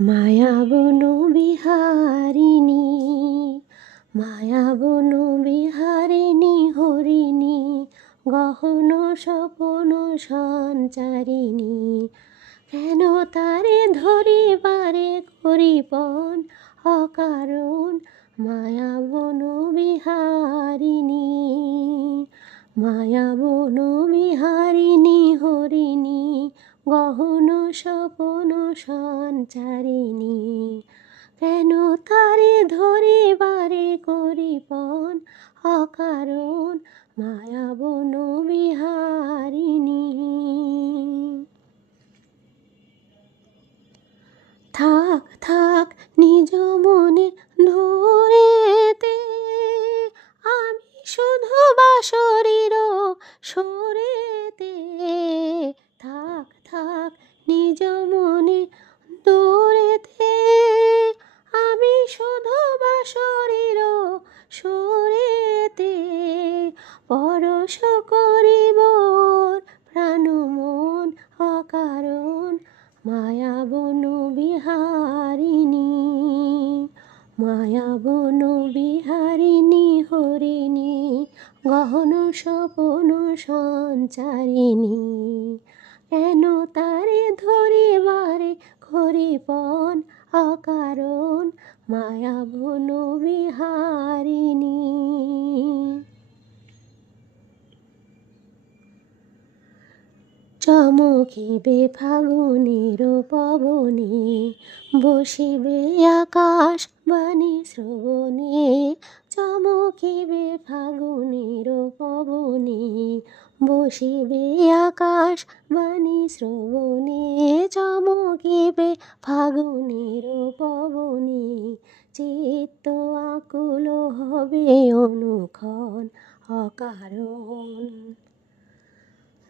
মায়াবন বিহারিণী, মায়াবন বিহারিণী হরিণী, গহন স্বপন সঞ্চারিণী। কেন তারে ধরিবারে করিপন অকারণ, মায়াবন বিহারিণী। মায়াবন বিহারিণী হরিণী, গহন স্বপন সঞ্চারিণী। কেন তারে ধরিবারে করিপন অকারণ, মায়াবন বিহারিণী। থাক থাক নিজ মনে ধরেতে, আমি শুধু বাঁশরীর সরেতে। থাক থাক নিজ মনে দূরেতে, আমি শুধু বাঁশরীর সরেতে। পরশ করিবর প্রাণ মন অকারণ, মায়াবন বিহারিণী। মায়াবন বিহারিণী হরিণী, গহন স্বপন সঞ্চারিণী। কেন তারে ধরিবারে করিপন অকারণ, মায়াবন বিহারিণী। চমকিবে ফাগুনের পবনে, বসিবে আকাশ বাণী শ্রবণে। চমকিবে ফাগুনের পবনে, বসিবে আকাশ বাণী শ্রবণে। চমকিবে ফাগুনের পবনে, চিত্ত আকুল হবে অনুক্ষণ অকারণ।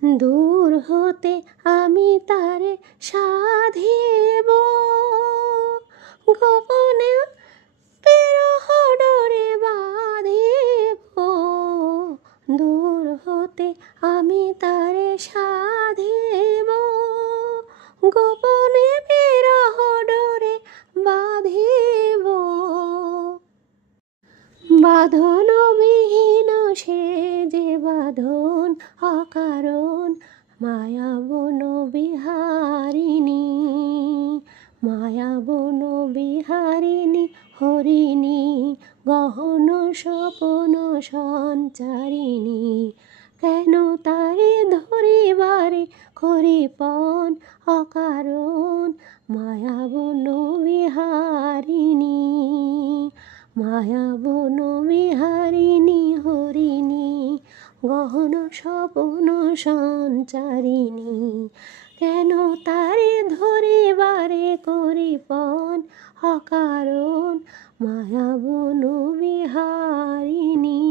দূর হতে আমি তারে সাধিব, গোপনে বিরহ ডোরে বাঁধিব। দূর হতে আমি তারে সাধিব, গোপনে বিরহ ডোরে বাঁধিব। বাঁধন বিহীন সে যে বাঁধন অকারণ, মায়াবন বিহারিণী। মায়াবন বিহারিণী হরিণী, গহন স্বপন সঞ্চারিণী। কেন তারে ধরিবারে করিপন অকারণ, মায়াবন বিহারিণী। মায়াবন বিহারিণী হরিণী, গহন স্বপন সঞ্চারিণী। কেন তারে ধরিবারে করিপন অকারণ, মায়াবন বিহারিণী।